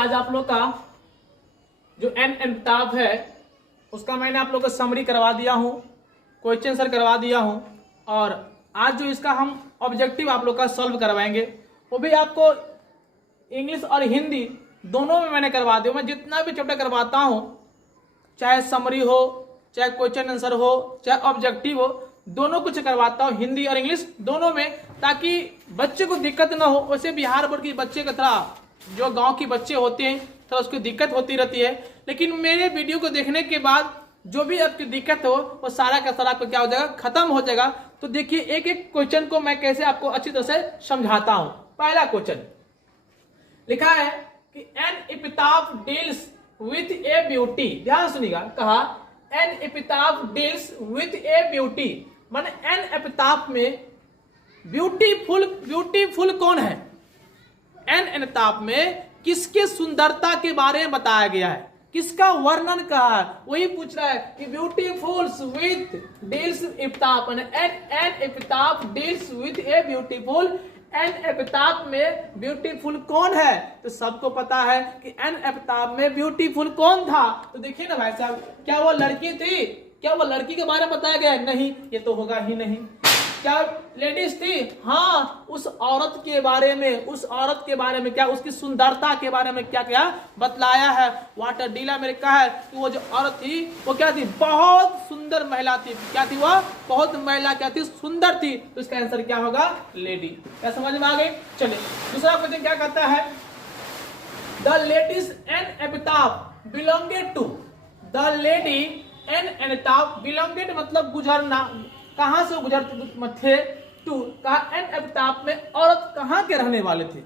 आज आप लोग का जो एन अमिताभ है उसका मैंने आप लोग को समरी करवा दिया हूँ, क्वेश्चन आंसर करवा दिया हूँ। और आज जो इसका हम ऑब्जेक्टिव आप लोग का सॉल्व करवाएंगे वो भी आपको इंग्लिश और हिंदी दोनों में मैंने करवा दिया। मैं जितना भी चैप्टर करवाता हूँ, चाहे समरी हो, चाहे क्वेश्चन आंसर हो, चाहे ऑब्जेक्टिव हो, दोनों कुछ करवाता हूँ, हिंदी और इंग्लिश दोनों में, ताकि बच्चे को दिक्कत ना हो। वैसे बिहार बोर्ड के बच्चे का थोड़ा, जो गांव के बच्चे होते हैं थोड़ा उसको दिक्कत होती रहती है, लेकिन मेरे वीडियो को देखने के बाद जो भी आपकी दिक्कत हो वो सारा का सारा आपको क्या हो जाएगा, खत्म हो जाएगा। तो देखिए एक एक क्वेश्चन को मैं कैसे आपको अच्छी तरह से समझाता हूँ। पहला क्वेश्चन लिखा है कि an epitaph deals with a beauty. ध्यान सुनिएगा, कहा an epitaph deals with a beauty, माने एन एपिताफ में ब्यूटीफुल कौन है? एन एपिताफ में किसके सुंदरता के बारे में बताया गया है, किसका वर्णन कहा है, वही पूछ रहा है कि beautifuls with deals epitaph, an epitaph deals with a beautiful. An epitaph में ब्यूटीफुल कौन है? तो सबको पता है कि एन एपिताफ में ब्यूटीफुल कौन था। तो देखिए ना भाई साहब, क्या वो लड़की थी? क्या वो लड़की के बारे में बताया गया है? नहीं, ये तो होगा ही नहीं। क्या लेडीज थी? हाँ, उस औरत के बारे में, उस औरत के बारे में क्या, उसकी सुंदरता के बारे में क्या क्या बतलाया है। वाटर डीला मेरे कहा है कि वो जो औरत थी वो क्या थी? बहुत सुंदर महिला थी। क्या थी वो? बहुत महिला क्या थी? सुंदर थी। तो इसका आंसर क्या होगा? लेडी। क्या समझ में आ गई? चलिए दूसरा क्वेश्चन क्या कहता है? The ladies an epitaph belonged to. The lady an epitaph belonged मतलब गुजरना, कहां से गुजरते थे? टू, कहा एन एपिताफ में औरत कहां के रहने वाले थे?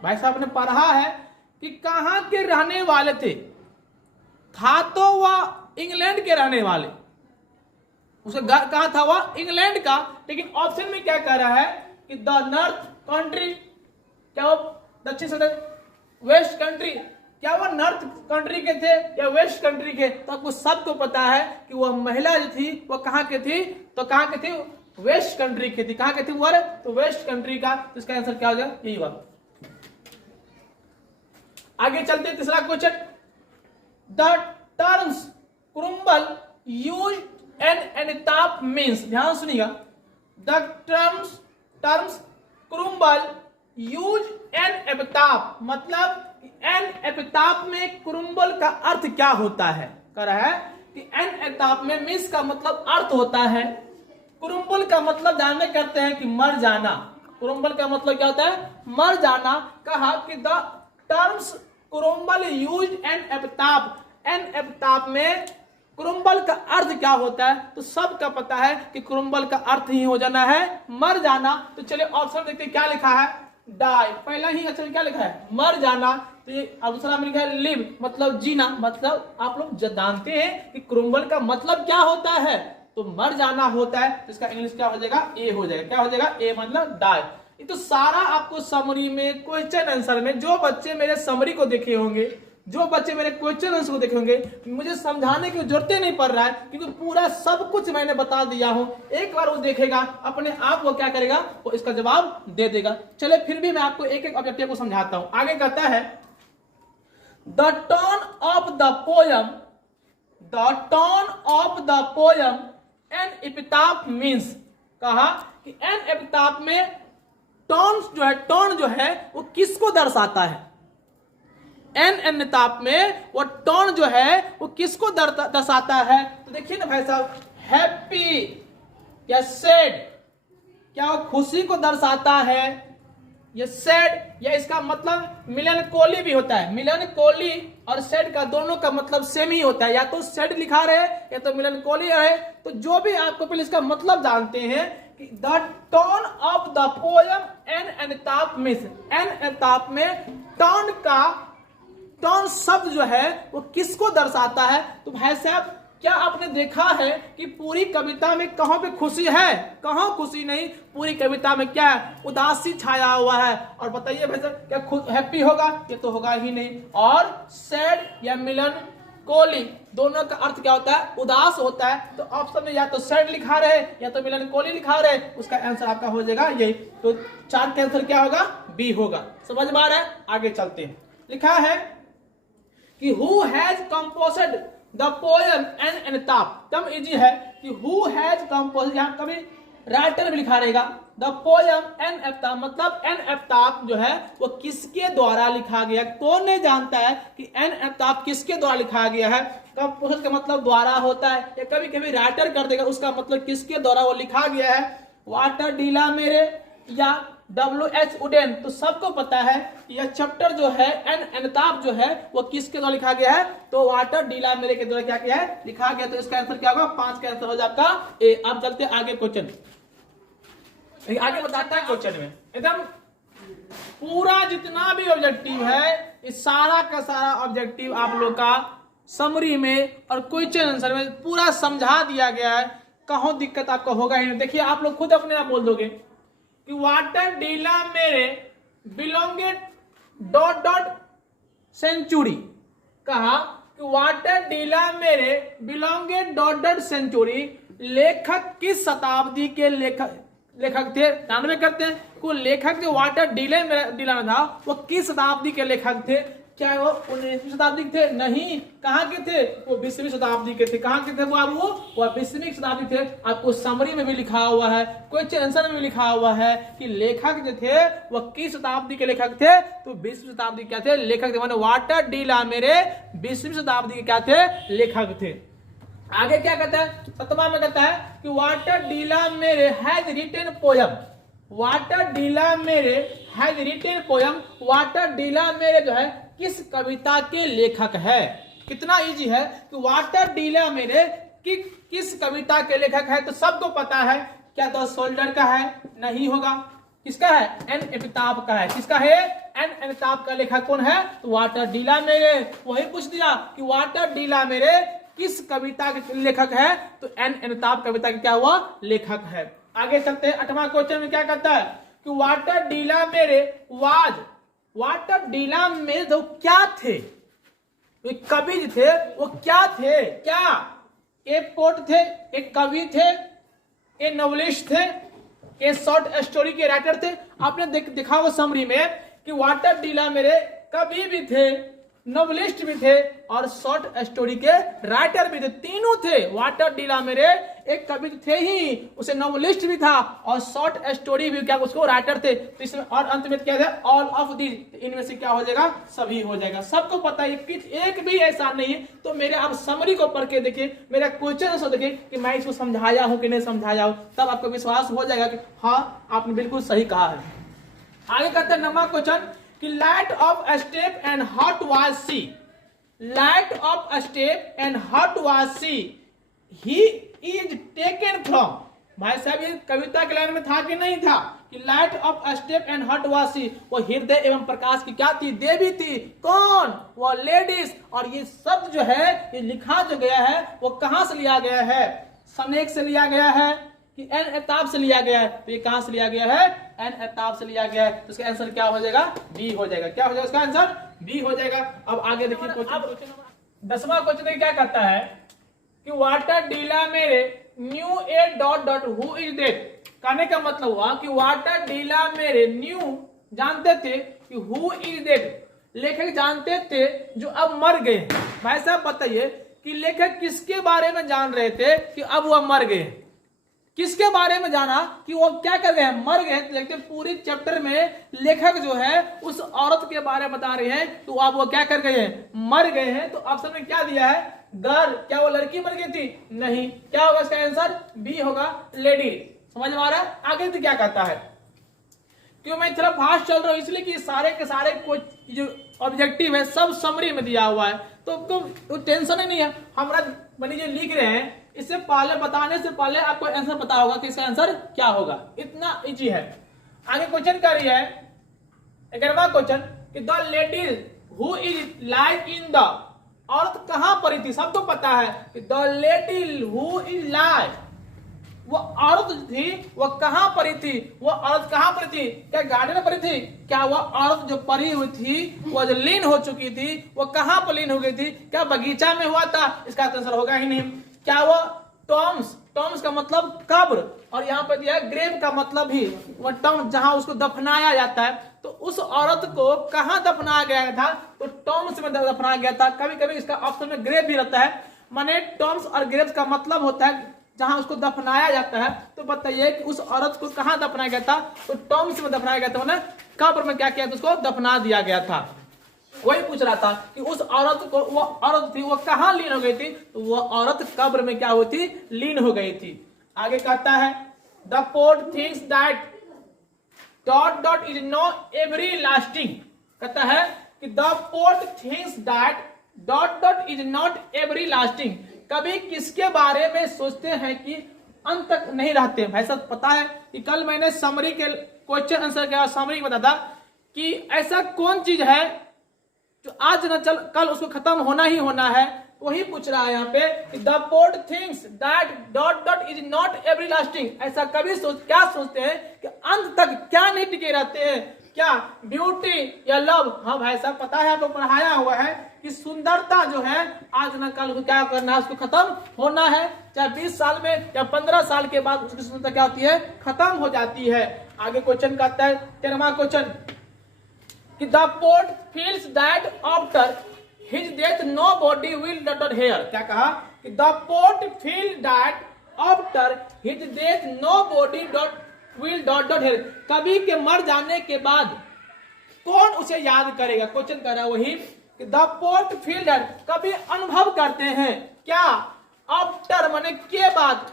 भाई साहब ने पढ़ा है कि कहां के रहने वाले थे, था तो वह इंग्लैंड के रहने वाले, उसे कहा था वह इंग्लैंड का, लेकिन ऑप्शन में क्या कह रहा है कि द नॉर्थ कंट्री, क्या वो दक्षिण से वेस्ट कंट्री, क्या वो नॉर्थ कंट्री के थे या वेस्ट कंट्री के? तो आपको सबको पता है कि वह महिला जो थी वो कहाँ के थी? तो कहाँ के थी? वेस्ट कंट्री की थी। कहाँ के थी वो? तो वेस्ट कंट्री का। तो इसका आंसर क्या हो जाएगा? यही बात। आगे चलते तीसरा question. The terms crumble use an epitaph means. ध्यान सुनिएगा, the terms crumble use an epitaph, मतलब एन एपिताफ में क्रुम्बल का अर्थ क्या होता है? कह रहा है कि एन एपिताफ में मीन्स का मतलब अर्थ होता है। क्रुम्बल का मतलब जानने करते हैं कि मर जाना। क्रुम्बल का मतलब क्या होता है? मर जाना। कहा कि the terms crumble use an epitaph, an epitaph में क्रुम्बल का अर्थ क्या होता है? तो सबका पता है कि क्रुम्बल का अर्थ ही हो जाना है मर जाना। तो चलिए ऑप्शन देखते क्या लिखा है? डाई। पहला ही अक्षर क्या लिखा है? मर जाना। तो ये दूसरा में लिखा है लिव, मतलब जीना। मतलब आप लोग जानते हैं कि क्रुम्बल का मतलब क्या होता है? तो मर जाना होता है। तो इसका इंग्लिश क्या हो जाएगा? ए हो जाएगा। क्या हो जाएगा? ए मतलब डाई। ये तो सारा आपको समरी में, क्वेश्चन आंसर में, जो बच्चे मेरे समरी को देखे होंगे, जो बच्चे मेरे क्वेश्चन आंसर को देखे होंगे, मुझे समझाने की जरूरत नहीं पड़ रहा है, क्योंकि पूरा सब कुछ मैंने बता दिया हूं। एक बार वो देखेगा अपने आप, वो क्या करेगा? वो इसका जवाब दे देगा। चले फिर भी मैं आपको एक एक ऑब्जेक्टिव को समझाता हूं। आगे कहता है the tone of the poem, the tone of the poem an epitaph means. कहा कि एन एपिताफ में टोन जो है वो किसको दर्शाता है? एन एपिताफ में वो टोन जो है वो किसको दर्शाता है? तो देखिए ना भाई साहब, हैप्पी या सैड, क्या वो खुशी को दर्शाता है? ये सैड, या इसका मतलब मिलनकोली भी होता है। मिलनकोली और सैड का दोनों का मतलब सेम ही होता है, या तो सैड लिखा रहे या तो मिलनकोली रहे। तो जो भी आपको पहले इसका मतलब जानते हैं कि the tone of the poem an epitaph means, an epitaph में टोन का, टोन शब्द जो है वो किसको दर्शाता है? तो भाई साहब क्या आपने देखा है कि पूरी कविता में कहां पे खुशी है? कहां खुशी नहीं, पूरी कविता में क्या है? उदासी छाया हुआ है। और बताइए भाई साहब, क्या खुद हैप्पी होगा? ये तो होगा ही नहीं। और सैड या मिलनकोली, दोनों का अर्थ क्या होता है? उदास होता है। तो ऑप्शन में या तो सैड लिखा रहे या तो मिलनकोली लिखा रहे, उसका आंसर आपका हो जाएगा यही। तो 4 का आंसर क्या होगा? बी होगा। समझ में आ रहा है? आगे चलते हैं। लिखा है कि who has composed the poem an epitaph. एकदम इजी है कि हु हैज कंपोज, यहां कभी राइटर भी लिखा रहेगा द पोएम एन एनताप, मतलब एन एनताप जो है वो किसके द्वारा लिखा गया। कौन नहीं जानता है कि एन एनताप किसके द्वारा लिखा गया है। कंपोज का मतलब द्वारा होता है, या कभी कभी राइटर कर देगा, उसका मतलब किसके द्वारा वो लिखा गया है। वाटर डीला मेरे या WH उडेन, तो सबको पता है कि यह चैप्टर जो है एन एनताप जो है वो किसके द्वारा लिखा गया है, तो वाटर डीला मेरे के द्वारा क्या किया है, लिखा गया। तो इसका आंसर क्या होगा, 5 का आंसर हो जाएगा आपका ए। अब चलते आगे क्वेश्चन, आगे बताता है क्वेश्चन में एकदम पूरा जितना भी ऑब्जेक्टिव है, इस सारा का सारा ऑब्जेक्टिव आप लोग का समरी में और क्वेश्चन आंसर में पूरा समझा दिया गया है। कहीं दिक्कत आपको होगा ही नहीं। देखिए आप लोग खुद अपने आप बोल दोगे कि वाटर डीला मेरे बिलोंगेड डॉट डॉट सेंचुरी। कहा कि वाटर डीला मेरे बिलोंगेड डॉट डॉट सेंचुरी। लेखक किस शताब्दी के लेखक थे, जानवे करते हैं को लेखक जो वाटर डीला में था वो किस शताब्दी के लेखक थे। क्या वो 19वीं शताब्दी के थे? नहीं। कहाँ के थे? वो 20वीं शताब्दी के थे। कहाँ के थे वो? वो 20वीं शताब्दी थे। आपको समरी में भी लिखा हुआ है, क्वेश्चन आंसर में भी लिखा हुआ है कि लेखक जो थे वो किस शताब्दी के लेखक थे, तो 20वीं शताब्दी क्या थे, लेखक थे। माने वाटर डीला मेरे 20वीं शताब्दी के क्या थे, लेखक थे। आगे क्या कहता है, 7वां में कहता है कि वाटर डीला मेरे हैज रिटन पोयम। वाटर डीला मेरे हैज रिटन पोयम। वाटर डीला मेरे जो है किस कविता के लेखक है। कितना इजी है कि वाटर डीला मेरे किस कविता के लेखक है, तो सबको पता है। क्या द सोल्डर का है? नहीं होगा। किसका है? एन एपिताफ का है। किसका है? एन एपिताफ का लेखक कौन है, तो वाटर डीला मेरे। वही पूछ दिया कि वाटर डीला मेरे किस कविता के लेखक है, तो एन एपिताफ कविता का क्या हुआ, लेखक है। आगे चलते हैं 8वां क्वेश्चन में क्या कहता है कि वाटर डीला मेरे वाज। वाटर डीला मेरे तो क्या थे, कवि थे, वो क्या थे, क्या एक पोट थे, एक कवि थे, एक नॉवेलिस्ट थे, एक शॉर्ट स्टोरी के राइटर थे। आपने देखा होगा समरी में कि वाटर डीला मेरे कवि भी थे, नॉवेलिस्ट भी थे और शॉर्ट स्टोरी के राइटर भी थे। तीनों थे। वाटर डीला मेरे एक कवि थे ही, उसे नॉवेलिस्ट भी था और शॉर्ट स्टोरी भी क्या उसको राइटर थे। तो इसमें और अंत में क्या है, ऑल ऑफ दी, इनमें से क्या हो जाएगा, सभी हो जाएगा। सबको पता है, एक भी ऐसा नहीं है। तो मेरे आप समरी को पढ़ के देखिए, मेरा क्वेश्चन आंसर देखिए कि मैं इसको समझाया हूं कि नहीं समझाया हूं, तब आपको विश्वास हो जाएगा कि हाँ आपने बिल्कुल सही कहा है। आगे कहते हैं 9वां क्वेश्चन कि light of a step and hot was see. Light of a step and hot was see he is taken from. भाई साहब ये कविता के लाइन में था कि नहीं था कि light of a step and hot was see, वो हृदय एवं प्रकाश की क्या थी, देवी थी। कौन? वो लेडीज। और ये शब्द जो है, ये लिखा जो गया है वो कहां से लिया गया है, सनेक से लिया गया है कि एन एताब से लिया गया है। तो ये कहां से लिया गया है, एन एताब से लिया गया है। तो इसका आंसर क्या हो जाएगा, बी हो जाएगा। क्या हो जाएगा इसका आंसर, बी हो जाएगा। अब आगे देखिए क्वेश्चन 10वां क्वेश्चन क्या कहता है कि वाटर डीला मेरे new A dot dot who is dead. कहने का मतलब हुआ कि वाटर डीला मेरे न्यू जानते थे कि हु इज डेड, लेखक जानते थे जो अब मर गए। भाई साहब बताइए कि लेखक किसके बारे में जान रहे थे कि अब वह मर गए, किसके बारे में जाना कि वो क्या कर रहे हैं, मर गए। देखते पूरी चैप्टर में लेखक जो है उस औरत के बारे में बता रहे हैं, तो आप वो क्या कर गए हैं, मर गए हैं। तो ऑप्शन में क्या दिया है, गर्ल। क्या वो लड़की मर गई थी? नहीं। क्या होगा इसका आंसर, बी होगा, लेडी। समझ में आ रहा है। आगे तो क्या कहता है, क्यों मैं थोड़ा फास्ट चल रहा हूं इसलिए कि सारे के सारे जो ऑब्जेक्टिव है सब समरी में दिया हुआ है, तो आपको टेंशन ही नहीं है। हमारा बनी जो लिख रहे हैं इससे पहले बताने से पहले आपको आंसर पता होगा कि इसका आंसर क्या होगा। इतना इजी है। आगे क्वेश्चन कर रही है 11वां क्वेश्चन कि the lady who is like in the. औरत कहां पड़ी थी, सबको पता है कि the lady who is like, वो औरत थी वो कहां पड़ी थी, वो औरत कहां पड़ी थी, क्या गार्डन में पड़ी थी। क्या वो औरत जो पड़ी हुई थी वो जो लीन हो चुकी थी वो कहां पर लीन हो गई थी, क्या बगीचा में हुआ था, इसका आंसर होगा ही नहीं। क्या वो टॉम्स, टॉम्स का मतलब कब्र, और यहाँ पे दिया है ग्रेव का मतलब भी वह टॉम जहां उसको दफनाया जाता है। तो उस औरत को कहाँ दफनाया गया था, तो टॉम्स में दफनाया गया था। कभी कभी इसका ऑप्शन में ग्रेव भी रहता है, माने टॉम्स और ग्रेव का मतलब होता है जहां उसको दफनाया जाता है। तो बताइए कि उस औरत को कहाँ दफनाया गया था, तो टॉम्स में दफनाया गया था, माने कब्र में क्या किया था, उसको दफना दिया गया था। वही पूछ रहा था कि उस औरत को, वो औरत थी वो कहाँ लीन हो गई थी, तो वो औरत कब्र में क्या हुई थी, लीन हो गई थी। आगे कहता है the poet thinks that dot dot is no every lasting. कहता है कि the poet thinks that dot dot is not every lasting. कभी किसके बारे में सोचते हैं कि अंत तक नहीं रहते। भाई साहब पता है कि कल मैंने समरी के क्वेश्चन आंसर का समरी बता था कि ऐसा कौन चीज है जो आज न चल कल उसको खत्म होना ही होना है। वही पूछ रहा है यहाँ पे the port things that dot dot is not every lasting. ऐसा कभी क्या सोचते हैं कि अंत तक क्या नहीं टिके रहते हैं, क्या ब्यूटी या लव। हाँ भाई साहब पता है, आपको पढ़ाया हुआ है कि सुंदरता जो है आज न कल क्या करना है, उसको खत्म होना है। चाहे 20 साल में या 15 साल के बाद उसकी सुंदरता क्या होती है, खत्म हो जाती है। आगे क्वेश्चन कहता है 13वां क्वेश्चन कि the poet feels that after his death nobody will dot dot here. क्या कहा कि the poet feel that after his death nobody dot will dot dot here. कभी के मर जाने के बाद कौन उसे याद करेगा। क्वेश्चन कर रहा है वही कि द पोर्ट फील दैट, कभी अनुभव करते हैं क्या, आफ्टर माने के बाद,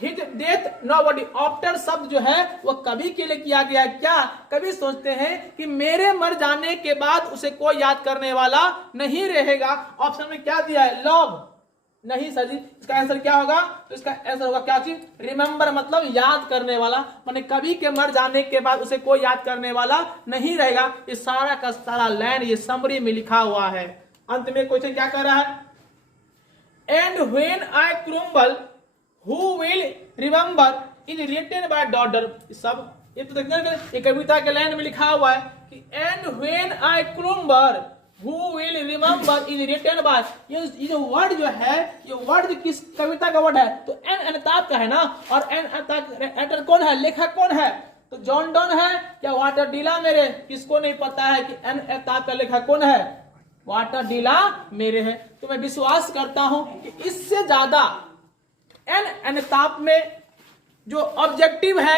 his death nobody, after शब्द जो है वो कभी के लिए किया गया है। क्या कभी सोचते हैं कि मेरे मर जाने के बाद उसे कोई याद करने वाला नहीं रहेगा। ऑप्शन में क्या दिया है, लव। नहीं सर जी, इसका आंसर क्या होगा, तो इसका आंसर होगा क्या चीज, रिमेंबर, मतलब याद करने वाला। माने कभी के मर जाने के बाद उसे कोई याद करने वाला नहीं रहेगा। ये सारा का सारा लाइन ये समरी में लिखा हुआ है। अंत में क्वेश्चन क्या कर रहा है, and when I crumble who will remember is written by daughter। सब ये तो देखना, ये कविता के लाइन में लिखा हुआ है कि and when I crumble who will remember is written by। ये जो वर्ड जो है, ये वर्ड किस कविता का वर्ड है, तो एन अमिताभ का है ना। और एन अमिताभ कौन है, लेखक कौन है, तो जॉन डॉन है या वाटर डीला मेरे। किसको नहीं पता है कि एन अमिताभ का लेखक कौन है, वाटर डीला मेरे है। तो मैं विश्वास करता हूं कि इससे ज्यादा एन अमिताभ में जो ऑब्जेक्टिव है,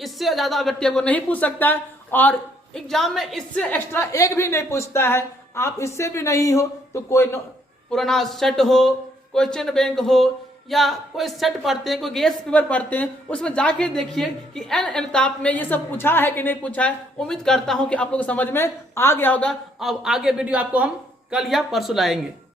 इससे ज्यादा ऑब्जेक्टिव को नहीं पूछ सकता है। और एग्जाम में इससे एक्स्ट्रा एक भी नहीं पूछता है। आप इससे भी नहीं हो तो कोई पुराना सेट हो, क्वेश्चन बैंक हो, या कोई सेट पढ़ते हैं, कोई गेस्ट पेपर पढ़ते हैं, उसमें जाके देखिए कि एन अमिताभ में ये सब पूछा है कि नहीं पूछा है। उम्मीद करता हूं कि आप लोग को समझ में आ गया होगा। अब आगे वीडियो आपको हम कल या परसों लाएंगे।